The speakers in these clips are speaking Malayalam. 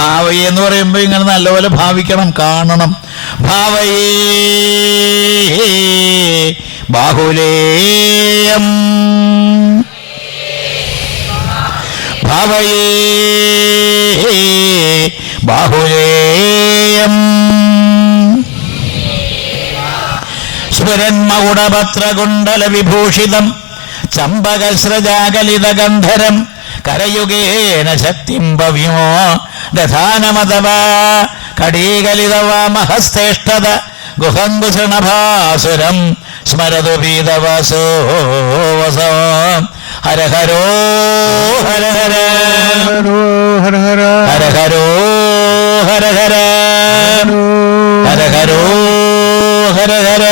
ഭാവയെ എന്ന് പറയുമ്പോൾ ഇങ്ങനെ നല്ലപോലെ ഭാവിക്കണം, കാണണം. ഭാവയേ ബാഹുലേയം, ഭാവയേ ബാഹുലേയം. സ്ഫുരന്മകുടപത്രകുണ്ടല വിഭൂഷിതം ചമ്പകസ്രജാകലിതഗന്ധരം കരയുഗേന ശക്തിം ഭവ്യമോ ദധാനമതവ കടീകലിതവാമഹസ്തേഷ്ടത ഗുഹംബുസൃണഭാസുരം സ്മരതു പീതവാസോ വസോ. ഹര ഹരോ ഹര ഹര ഹര ഹര ഹര ഹരോ ഹര ഹര ഹര ഹരോ ഹര ഹര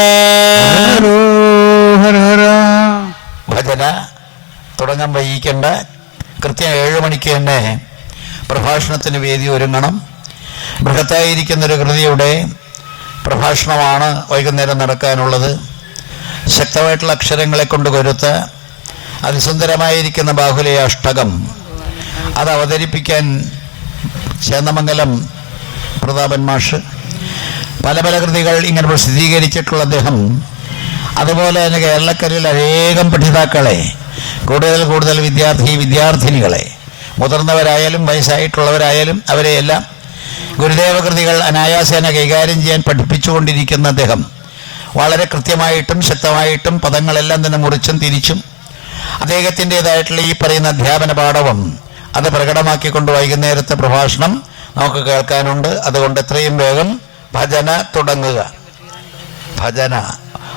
ഹര ഹര. ഭജന തുടങ്ങാൻ വൈകിക്കേണ്ട. കൃത്യം 7 മണിക്ക് തന്നെ പ്രഭാഷണത്തിന് വേദി ഒരുങ്ങണം. ബൃഹത്തായിരിക്കുന്നൊരു കൃതിയുടെ പ്രഭാഷണമാണ് വൈകുന്നേരം നടക്കാനുള്ളത്. ശക്തമായിട്ടുള്ള അക്ഷരങ്ങളെ കൊണ്ട് കൊരുത്ത് അതിസുന്ദരമായിരിക്കുന്ന ബാഹുലയ അഷ്ടകം അത് അവതരിപ്പിക്കാൻ ചേന്നമംഗലം പ്രതാപൻ മാഷ് പല പല കൃതികൾ ഇങ്ങനെ പ്രസിദ്ധീകരിച്ചിട്ടുള്ള അദ്ദേഹം, അതുപോലെ തന്നെ കേരളക്കരയിൽ അനേകം പഠിതാക്കളെ, കൂടുതൽ വിദ്യാർത്ഥിനികളെ, മുതിർന്നവരായാലും വയസ്സായിട്ടുള്ളവരായാലും അവരെയെല്ലാം ഗുരുദേവ കൃതികൾ അനായാസേന കൈകാര്യം ചെയ്യാൻ പഠിപ്പിച്ചുകൊണ്ടിരിക്കുന്ന അദ്ദേഹം വളരെ കൃത്യമായിട്ടും ശക്തമായിട്ടും പദങ്ങളെല്ലാം തന്നെ മുറിച്ചും തിരിച്ചും അദ്ദേഹത്തിൻ്റെതായിട്ടുള്ള ഈ പറയുന്ന അധ്യാപന പാഠവും അത് പ്രകടമാക്കിക്കൊണ്ട് വൈകുന്നേരത്തെ പ്രഭാഷണം നമുക്ക് കേൾക്കാനുണ്ട്. അതുകൊണ്ട് എത്രയും വേഗം ഭജന തുടങ്ങുക. ഭജന